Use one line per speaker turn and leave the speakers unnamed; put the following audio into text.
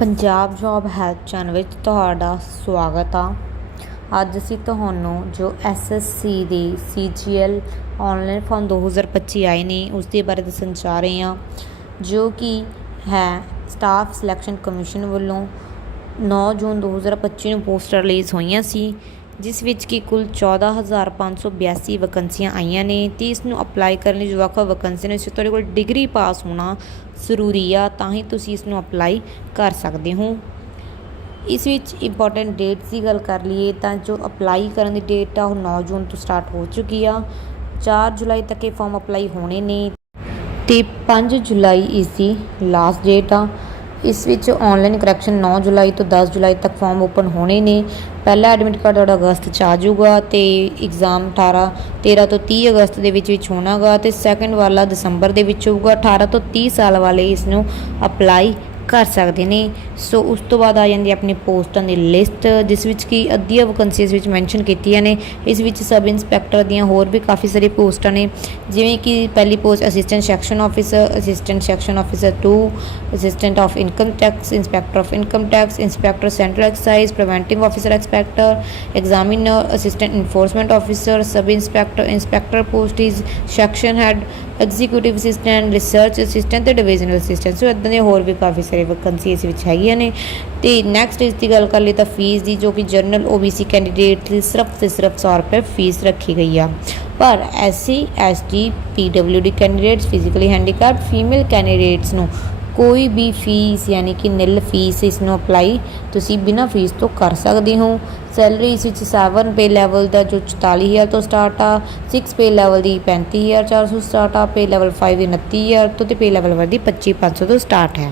Punjab job help channel ਵਿੱਚ ਤੁਹਾਡਾ ਸਵਾਗਤ ਆ। ਅੱਜ ਅਸੀਂ ਤੁਹਾਨੂੰ ਜੋ ਐਸਐਸਸੀ ਦੀ ਸੀਜੀਐਲ ਆਨਲਾਈਨ ਫਾਰਮ 2025 ਆਏ ਨੇ ਉਸ ਦੇ ਬਾਰੇ ਦੱਸਣ ਜਾ ਰਹੇ ਹਾਂ, ਜੋ ਕਿ ਹੈ ਸਟਾਫ ਸਿਲੈਕਸ਼ਨ ਕਮਿਸ਼ਨ ਵੱਲੋਂ 9 ਜੂਨ 2025 ਨੂੰ ਪੋਸਟਰ ਰਿਲੀਜ਼ ਹੋਈਆਂ ਸੀ। ਜਿਸ ਵਿੱਚ ਕਿ ਕੁੱਲ 14582 ਵੈਕੈਂਸੀਆਂ ਆਈਆਂ ਨੇ ਤੇ ਇਸ ਨੂੰ ਅਪਲਾਈ ਕਰਨ ਲਈ ਜੋ ਵੱਖ ਵੱਖ ਵੈਕੈਂਸੀ ਨੇ ਤੁਹਾਡੇ ਕੋਲ ਡਿਗਰੀ ਪਾਸ ਹੋਣਾ ਜ਼ਰੂਰੀ ਆ, ਤਾਂ ਹੀ ਤੁਸੀਂ ਇਸ ਨੂੰ ਅਪਲਾਈ ਕਰ ਸਕਦੇ ਹੋ। ਇਸ ਵਿੱਚ ਇੰਪੋਰਟੈਂਟ ਡੇਟਸ ਦੀ ਗੱਲ ਕਰ ਲਈਏ ਤਾਂ ਜੋ ਅਪਲਾਈ ਕਰਨ ਦੀ ਡੇਟ ਆ, ਉਹ 9 ਜੂਨ ਤੋਂ ਸਟਾਰਟ ਹੋ ਚੁੱਕੀ ਆ। 4 ਜੁਲਾਈ ਤੱਕ ਇਹ ਫਾਰਮ ਅਪਲਾਈ ਹੋਣੇ ਨੇ ਤੇ 5 ਜੁਲਾਈ ਇਸ ਦੀ ਲਾਸਟ ਡੇਟ ਆ। ਇਸ ਵਿੱਚ ਆਨਲਾਈਨ ਕਰੈਕਸ਼ਨ 9 ਜੁਲਾਈ ਤੋਂ 10 ਜੁਲਾਈ ਤੱਕ ਫਾਰਮ ਓਪਨ ਹੋਣੇ ਨੇ। ਪਹਿਲਾ ਐਡਮਿਟ ਕਾਰਡ ਤੁਹਾਡਾ ਅਗਸਤ ਚ ਆ ਜਾਊਗਾ ਤੇ ਐਗਜ਼ਾਮ 18 13 ਤੋਂ 30 ਅਗਸਤ ਦੇ ਵਿੱਚ ਵਿੱਚ ਹੋਣਾਗਾ ਤੇ ਸੈਕੰਡ ਵਾਲਾ ਦਸੰਬਰ ਦੇ ਵਿੱਚ ਹੋਊਗਾ। 18 ਤੋਂ 30 ਸਾਲ ਵਾਲੇ ਇਸ ਨੂੰ ਅਪਲਾਈ ਕਰ ਸਕਦੇ ਨੇ। ਸੋ ਉਸ ਤੋਂ ਬਾਅਦ ਆ ਜਾਂਦੀ ਆਪਣੀ ਪੋਸਟਾਂ ਦੀ ਲਿਸਟ, ਜਿਸ ਵਿੱਚ ਕਿ ਅੱਧੀਆਂ ਵੈਕੈਂਸੀਜ਼ ਵਿੱਚ ਮੈਂਸ਼ਨ ਕੀਤੀਆਂ ਨੇ। ਇਸ ਵਿੱਚ ਸਬ ਇੰਸਪੈਕਟਰ ਦੀਆਂ ਹੋਰ ਵੀ ਕਾਫੀ ਸਾਰੀ ਪੋਸਟਾਂ ਨੇ। ਜਿਵੇਂ ਕਿ ਪਹਿਲੀ post assistant section officer assistant section officer 2 assistant of income tax inspector of income tax inspector central excise preventive officer inspector examiner assistant enforcement officer sub inspector inspector post is section head executive assistant research assistant ਤੇ divisional assistant so ਇਦਾਂ ਦੇ ਹੋਰ ਵੀ ਕਾਫੀ ਸਾਰੇ vacancy ਇਸ ਵਿੱਚ ਹੈਗੀ ਹੈਗੀਆਂ ਨੇ। ਤੇ ਨੈਕਸਟ ਇਸ ਦੀ ਗੱਲ ਕਰ ਲਈ ਤਾਂ ਫੀਸ ਦੀ, ਜੋ ਕਿ ਜਨਰਲ OBC ਕੈਂਡੀਡੇਟ ਲਈ ਸਿਰਫ ਤੇ ਸਿਰਫ 100 ਰੁਪਏ ਫੀਸ ਰੱਖੀ ਗਈ ਆ। ਪਰ SC ST PWD candidates physically handicapped female candidates ਨੂੰ ਕੋਈ ਵੀ ਫੀਸ ਯਾਨੀ ਕਿ ਨਿਲ ਫੀਸ ਇਸ ਨੂੰ ਅਪਲਾਈ ਤੁਸੀਂ ਬਿਨਾਂ ਫੀਸ ਤੋਂ ਕਰ ਸਕਦੇ ਹੋ। ਸੈਲਰੀ ਇਸ ਵਿੱਚ 7 ਪੇ ਲੈਵਲ ਦਾ ਜੋ 44000 ਤੋਂ ਸਟਾਰਟ ਆ 6 ਪੇ ਲੈਵਲ ਦੀ 35400 ਸਟਾਰਟ ਆ ਪੇ ਲੈਵਲ 5 ਦੀ 29000 ਤੋਂ ਤੇ ਪੇ ਲੈਵਲ ਦੀ 25500 ਤੋਂ ਸਟਾਰਟ ਹੈ।